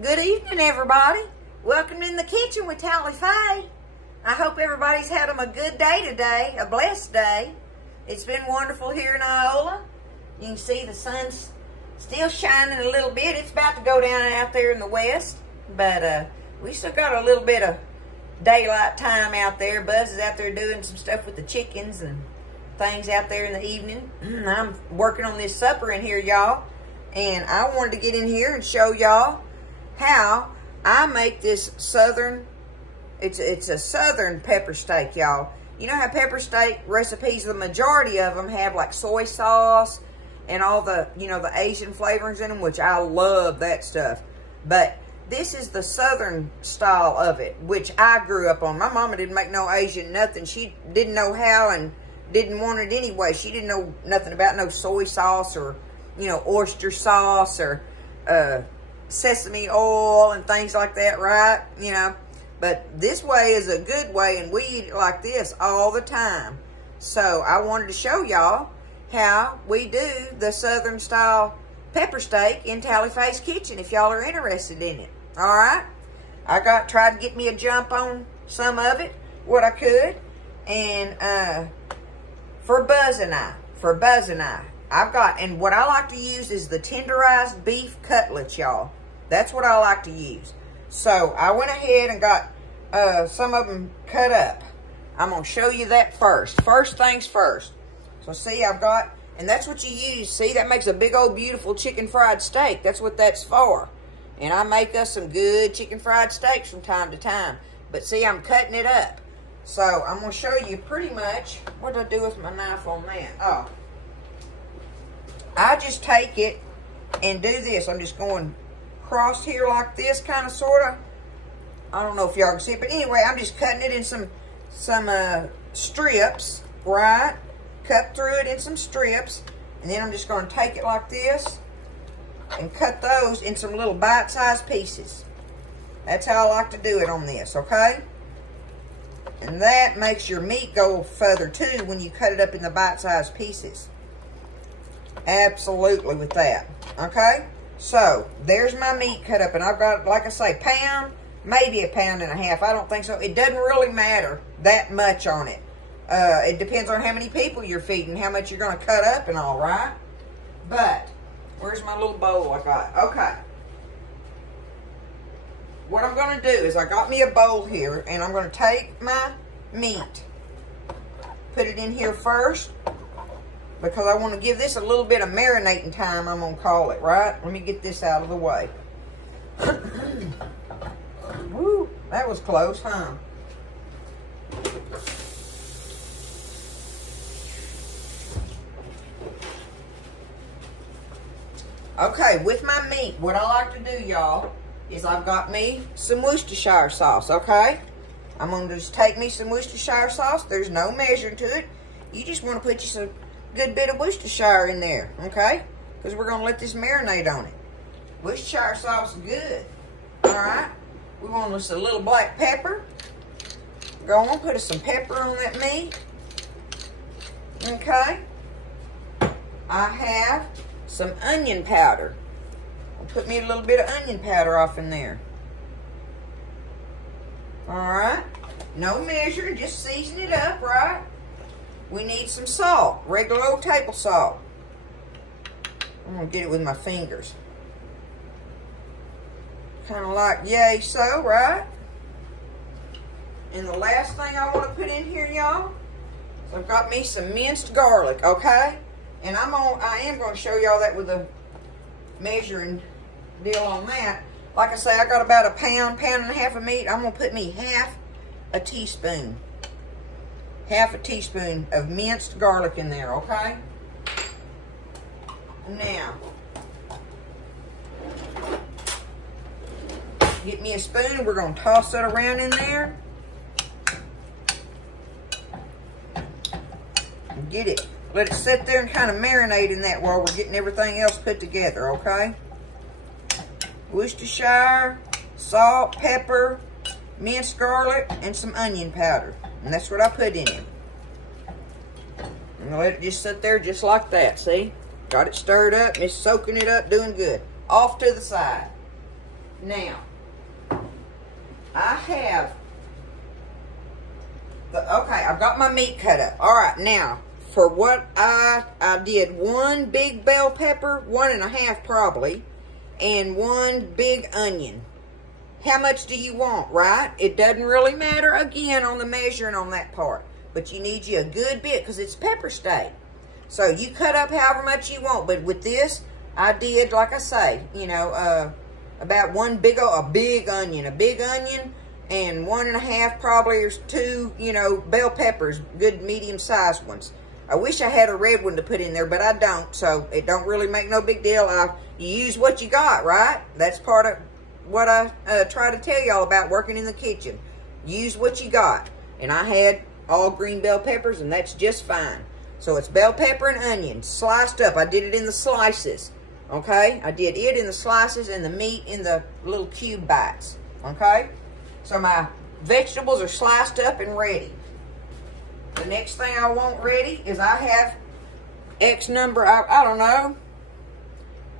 Good evening, everybody. Welcome in the kitchen with Tally Faye. I hope everybody's had them a good day today, a blessed day. It's been wonderful here in Iola. You can see the sun's still shining a little bit. It's about to go down out there in the west, but we still got a little bit of daylight time out there. Buzz is out there doing some stuff with the chickens and things out there in the evening. I'm working on this supper in here, y'all, and I wanted to get in here and show y'all how I make this southern, it's a southern pepper steak, y'all. You know how pepper steak recipes, the majority of them have like soy sauce and all the, you know, the Asian flavorings in them, which I love that stuff. But this is the southern style of it, which I grew up on. My mama didn't make no Asian nothing. She didn't know how and didn't want it anyway. She didn't know nothing about no soy sauce or, you know, oyster sauce or sesame oil and things like that, right? You know, but this way is a good way, and we eat it like this all the time. So I wanted to show y'all how we do the southern style pepper steak in Tally Faye's kitchen, if y'all are interested in it. All right, I tried to get me a jump on some of it, what I could, and for Buzz and I, I've got, and what I like to use is the tenderized beef cutlets, y'all. That's what I like to use. So I went ahead and got some of them cut up. I'm going to show you that first. First things first. So see, I've got, and that's what you use. See, that makes a big old beautiful chicken fried steak. That's what that's for. And I make us some good chicken fried steaks from time to time. But see, I'm cutting it up. So I'm going to show you pretty much, what do I do with my knife on that? Oh, I just take it and do this. I'm just going across here like this, kind of, sort of. I don't know if y'all can see it, but anyway, I'm just cutting it in some strips, right? Cut through it in some strips, and then I'm just going to take it like this and cut those in some little bite-sized pieces. That's how I like to do it on this, okay? And that makes your meat go further too when you cut it up in the bite-sized pieces. Absolutely with that, okay? So, there's my meat cut up, and I've got, like I say, pound, maybe a pound and a half. I don't think so. It doesn't really matter that much on it. It depends on how many people you're feeding, how much you're going to cut up and all, right? But, where's my little bowl I got? Okay. What I'm going to do is I got me a bowl here, and I'm going to take my meat, put it in here first, because I want to give this a little bit of marinating time, I'm going to call it, right? Let me get this out of the way. Woo, that was close, huh? Okay, with my meat, what I like to do, y'all, is I've got me some Worcestershire sauce, okay? I'm going to just take me some Worcestershire sauce. There's no measuring to it. You just want to put you some good bit of Worcestershire in there, okay? Because we're going to let this marinate on it. Worcestershire sauce is good, all right? We want just a little black pepper. Go on, put some pepper on that meat, okay? I have some onion powder. I'll put me a little bit of onion powder off in there. All right? No measuring, just season it up, right? We need some salt, regular old table salt. I'm going to get it with my fingers. Kind of like yay so, right? And the last thing I want to put in here, y'all, is I've got me some minced garlic, okay? And I am going to show y'all that with a measuring deal on that. Like I say, I got about a pound and a half of meat. I'm going to put me half a teaspoon of minced garlic in there, okay? Now, get me a spoon and we're going to toss it around in there. And get it. Let it sit there and kind of marinate in that while we're getting everything else put together, okay? Worcestershire, salt, pepper, minced garlic, and some onion powder. And that's what I put in it. And let it just sit there just like that, see? Got it stirred up, and it's soaking it up, doing good. Off to the side. Now, I have okay, I've got my meat cut up. All right, now, for what I did 1 big bell pepper, 1.5 probably, and 1 big onion. How much do you want, right? It doesn't really matter, again, on the measuring on that part. But you need you a good bit, because it's pepper steak. So you cut up however much you want. But with this, I did, like I say, you know, about a big onion. A big onion and 1.5 probably, or 2, you know, bell peppers, good medium-sized ones. I wish I had a red one to put in there, but I don't, so it don't really make no big deal. You use what you got, right? That's part of what I try to tell y'all about working in the kitchen. Use what you got. And I had all green bell peppers, and that's just fine. So it's bell pepper and onion, sliced up. I did it in the slices, okay? I did it in the slices and the meat in the little cube bites, okay? So my vegetables are sliced up and ready. The next thing I want ready is I have X number, I don't know.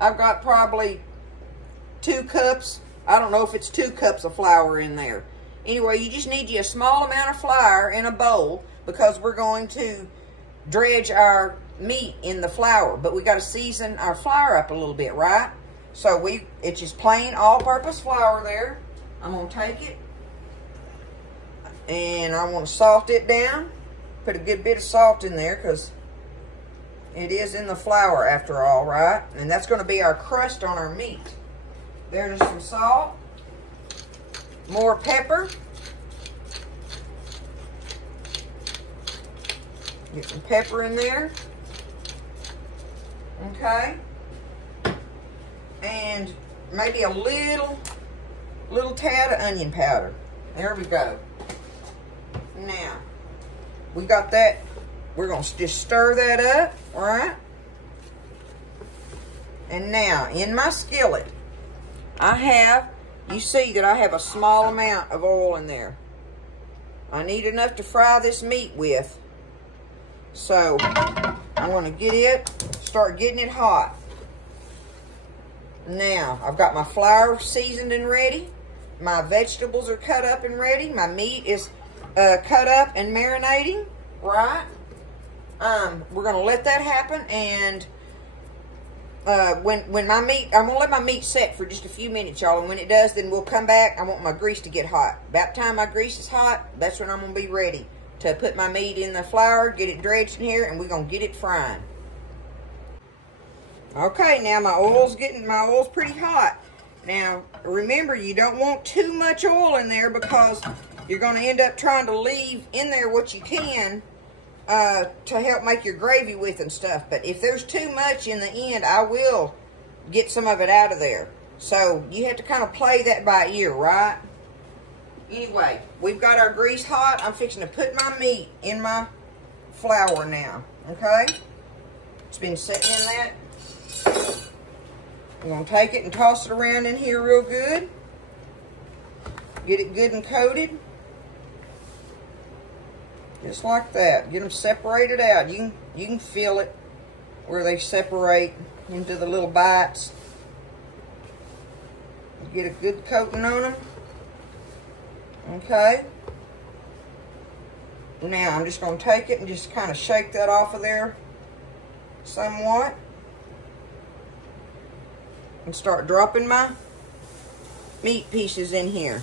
I've got probably 2 cups. I don't know if it's 2 cups of flour in there. Anyway, you just need you a small amount of flour in a bowl because we're going to dredge our meat in the flour. But we got to season our flour up a little bit, right? So it's just plain all-purpose flour there. I'm going to take it. And I want to salt it down. Put a good bit of salt in there because it is in the flour after all, right? And that's going to be our crust on our meat. There's some salt. More pepper. Get some pepper in there. Okay. And maybe a little tad of onion powder. There we go. Now, we got that. We're going to just stir that up, all right? And now, in my skillet, you see that I have a small amount of oil in there. I need enough to fry this meat with. So, I'm going to start getting it hot. Now, I've got my flour seasoned and ready. My vegetables are cut up and ready. My meat is cut up and marinating, right? We're going to let that happen, and when my meat, I'm going to let my meat set for just a few minutes, y'all, and when it does, then we'll come back. I want my grease to get hot. About the time my grease is hot, that's when I'm going to be ready to put my meat in the flour, get it dredged in here, and we're going to get it frying. Okay, now my oil's pretty hot. Now, remember, you don't want too much oil in there because you're going to end up trying to leave in there what you can to help make your gravy with and stuff. But if there's too much in the end, I will get some of it out of there. So you have to kind of play that by ear, right? Anyway, we've got our grease hot. I'm fixing to put my meat in my flour now, okay? It's been sitting in that. I'm going to take it and toss it around in here real good. Get it good and coated. Just like that. Get them separated out. You can feel it where they separate into the little bites. Get a good coating on them. Okay. Now I'm just going to take it and just kind of shake that off of there somewhat. And start dropping my meat pieces in here.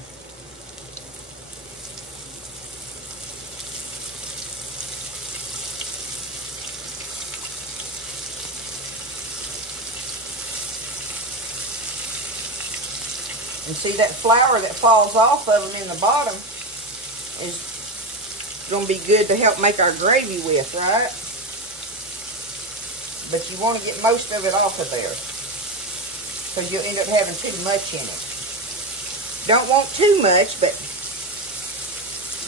And see that flour that falls off of them in the bottom is going to be good to help make our gravy with, right? But you want to get most of it off of there, because you'll end up having too much in it. Don't want too much, but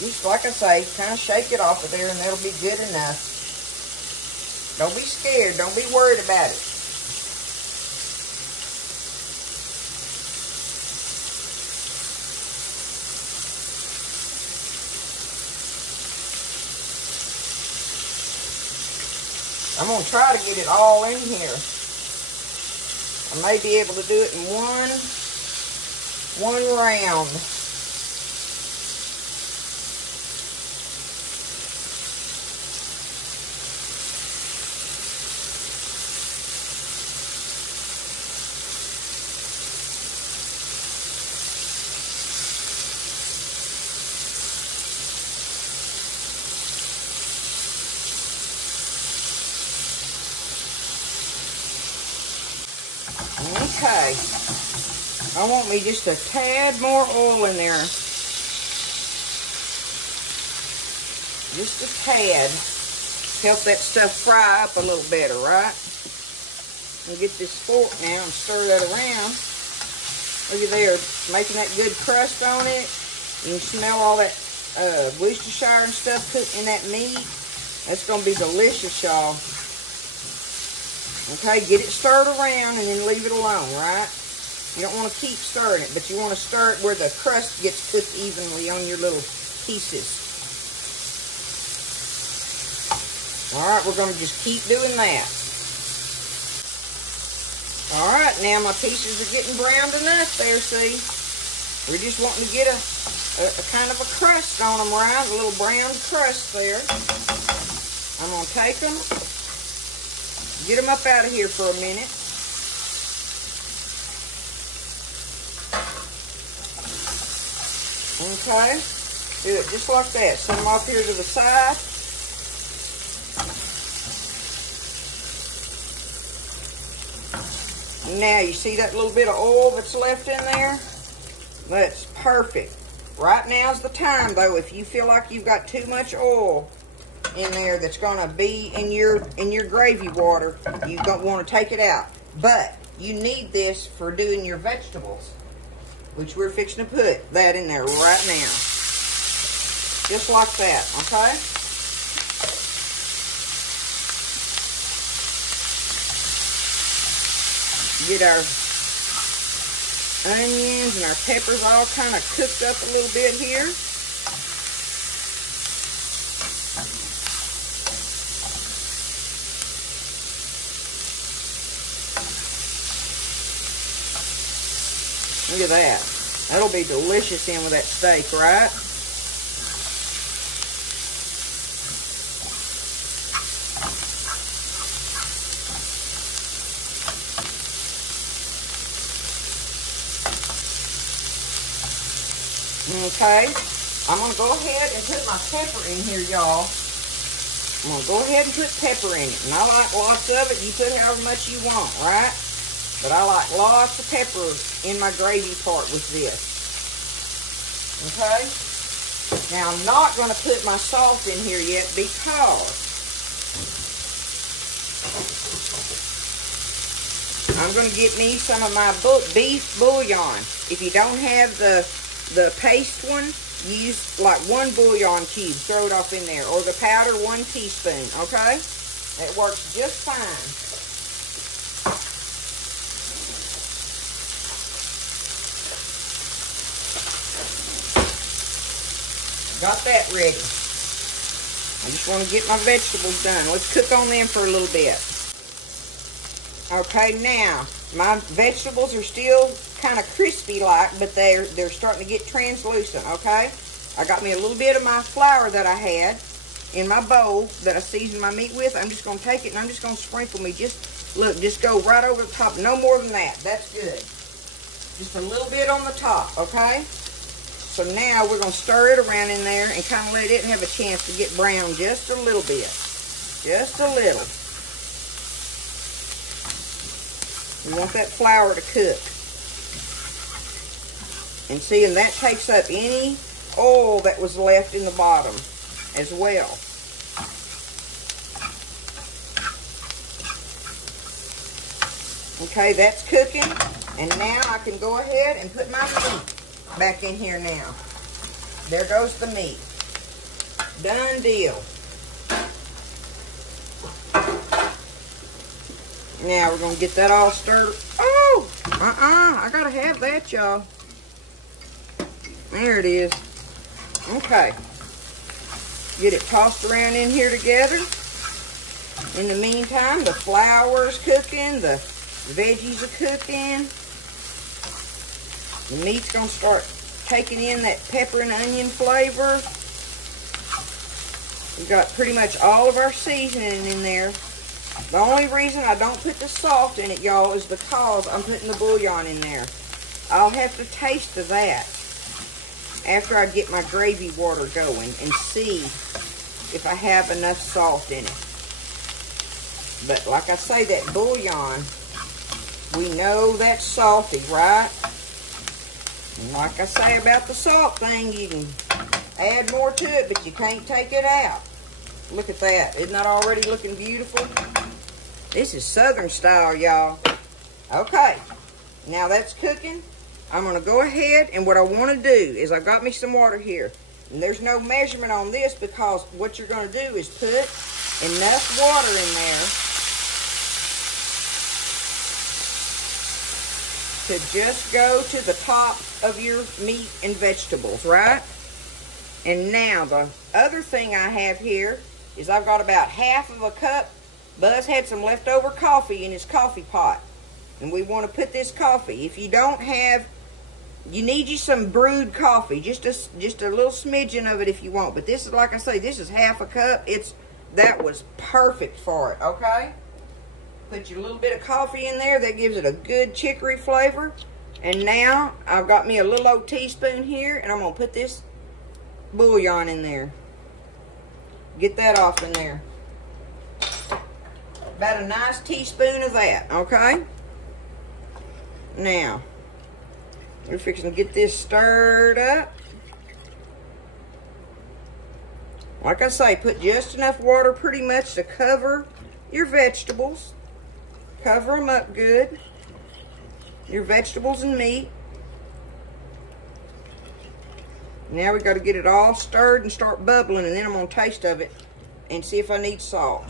just like I say, kind of shake it off of there and that'll be good enough. Don't be scared. Don't be worried about it. I'm going to try to get it all in here. I may be able to do it in one one round. Okay, I want me just a tad more oil in there. Just a tad. Help that stuff fry up a little better, right? And get this fork now and stir that around. Look at there, making that good crust on it. You can smell all that Worcestershire and stuff cooked in that meat. That's going to be delicious, y'all. Okay, get it stirred around and then leave it alone, right? You don't want to keep stirring it, but you want to stir it where the crust gets cooked evenly on your little pieces. All right, we're going to just keep doing that. All right, now my pieces are getting browned enough there, see? We're just wanting to get a kind of a crust on them, right? A little browned crust there. I'm going to take them. Get them up out of here for a minute. Okay, do it just like that. Set them off here to the side. Now, you see that little bit of oil that's left in there? That's perfect. Right now's the time, though, if you feel like you've got too much oil in there that's going to be in your gravy water, you don't want to take it out. But you need this for doing your vegetables, which we're fixing to put that in there right now. Just like that, okay? Get our onions and our peppers all kind of cooked up a little bit here. Look at that. That'll be delicious in with that steak, right? Okay. I'm going to go ahead and put my pepper in here, y'all. I'm going to go ahead and put pepper in it. And I like lots of it. You put however much you want, right? But I like lots of pepper in my gravy part with this. Okay? Now, I'm not going to put my salt in here yet because I'm going to get me some of my beef bouillon. If you don't have the paste one, use like 1 bouillon cube. Throw it off in there. Or the powder, 1 teaspoon. Okay? It works just fine. Got that ready. I just want to get my vegetables done. Let's cook on them for a little bit. Okay, now, my vegetables are still kind of crispy like, but they're starting to get translucent, okay? I got me a little bit of my flour that I had in my bowl that I seasoned my meat with. I'm just going to take it and I'm just going to sprinkle me. Just go right over the top. No more than that. That's good. Just a little bit on the top, okay? So now we're going to stir it around in there and kind of let it have a chance to get brown just a little bit. Just a little. We want that flour to cook. And see, and that takes up any oil that was left in the bottom as well. Okay, that's cooking. And now I can go ahead and put my meat back in here now. There goes the meat. Done deal. Now we're going to get that all stirred. Oh! I got to have that, y'all. There it is. Okay. Get it tossed around in here together. In the meantime, the flour's cooking. The veggies are cooking. The meat's going to start taking in that pepper and onion flavor. We've got pretty much all of our seasoning in there. The only reason I don't put the salt in it, y'all, is because I'm putting the bouillon in there. I'll have to taste of that after I get my gravy water going and see if I have enough salt in it. But like I say, that bouillon, we know that's salty, right? And like I say about the salt thing, you can add more to it, but you can't take it out. Look at that. Isn't that already looking beautiful? This is Southern style, y'all. Okay. Now that's cooking. I'm going to go ahead, and what I want to do is I got me some water here. And there's no measurement on this because what you're going to do is put enough water in there to just go to the top of your meat and vegetables, right? And now the other thing I have here is I've got about half of a cup. Buzz had some leftover coffee in his coffee pot. And we want to put this coffee. If you don't have, you need you some brewed coffee. Just a little smidgen of it if you want. But this is, like I say, this is half a cup. That was perfect for it, okay? Put your little bit of coffee in there. That gives it a good chicory flavor. And now I've got me a little old teaspoon here. And I'm going to put this bouillon in there. Get that off in there. About a nice teaspoon of that, okay? Now, we're fixing to get this stirred up. Like I say, put just enough water pretty much to cover your vegetables. Cover them up good. Your vegetables and meat. Now we got to get it all stirred and start bubbling, and then I'm going to taste of it and see if I need salt.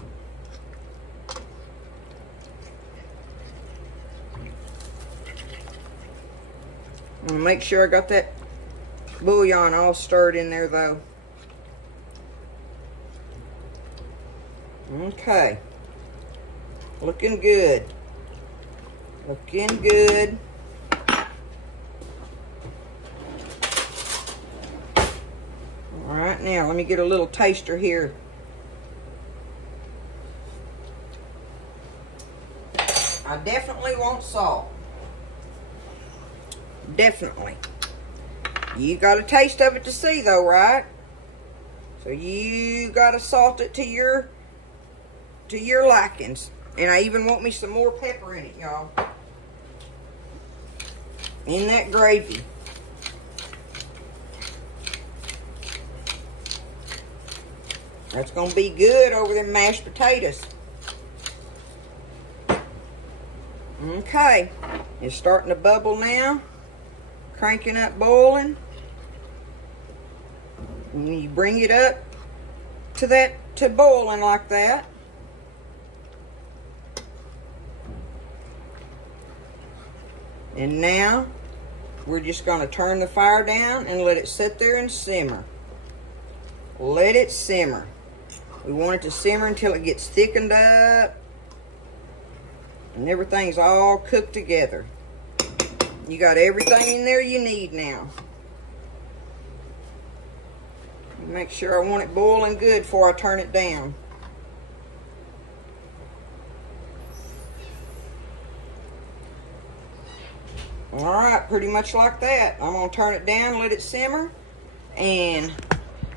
I'm going to make sure I got that bouillon all stirred in there though. Okay. Looking good. Looking good. Alright, now let me get a little taster here. I definitely want salt. Definitely. You got a taste of it to see though, right? So you got to salt it to your likings. And I even want me some more pepper in it, y'all. In that gravy. That's going to be good over them mashed potatoes. Okay. It's starting to bubble now. Cranking up, boiling. And you bring it up to boiling like that. And now we're just going to turn the fire down and let it sit there and simmer. Let it simmer. We want it to simmer until it gets thickened up and everything's all cooked together. You got everything in there you need now. Make sure I want it boiling good before I turn it down. Alright, pretty much like that. I'm going to turn it down, let it simmer, and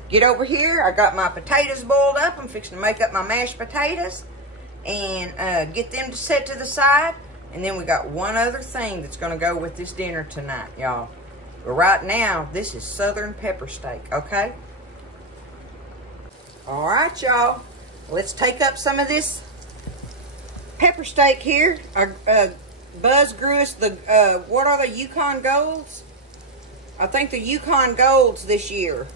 get over here. I got my potatoes boiled up. I'm fixing to make up my mashed potatoes and get them to set to the side. And then we got one other thing that's going to go with this dinner tonight, y'all. But right now, this is Southern pepper steak, okay? Alright, y'all. Let's take up some of this pepper steak here. Buzz grew us the, what are the Yukon Golds? I think the Yukon Golds this year.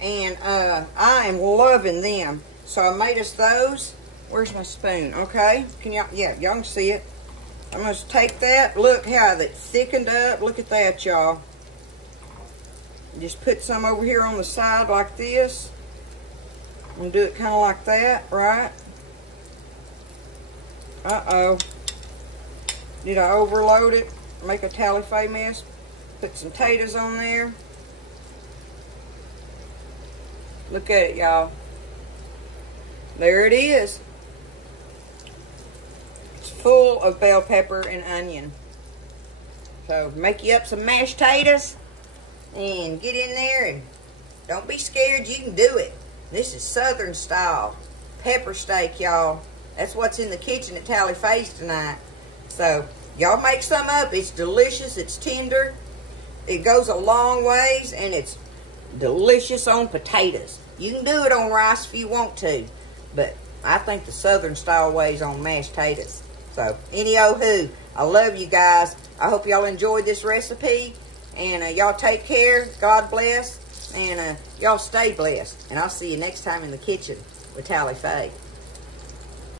And I am loving them. So I made us those. Where's my spoon? Okay. Can y'all, yeah, y'all can see it. I'm going to take that. Look how that thickened up. Look at that, y'all. Just put some over here on the side like this. And do it kind of like that, right? Uh-oh. Did I overload it? Make a tally-fay mess? Put some potatoes on there. Look at it, y'all. There it is. It's full of bell pepper and onion. So make you up some mashed potatoes and get in there and don't be scared. You can do it. This is Southern style pepper steak, y'all. That's what's in the kitchen at Tally Faye's tonight. So y'all make some up. It's delicious. It's tender. It goes a long ways, and it's delicious on potatoes. You can do it on rice if you want to, but I think the Southern style way is on mashed potatoes. So any-oh-hoo. I love you guys. I hope y'all enjoyed this recipe, and y'all take care. God bless, and y'all stay blessed. And I'll see you next time in the kitchen with Tally Faye.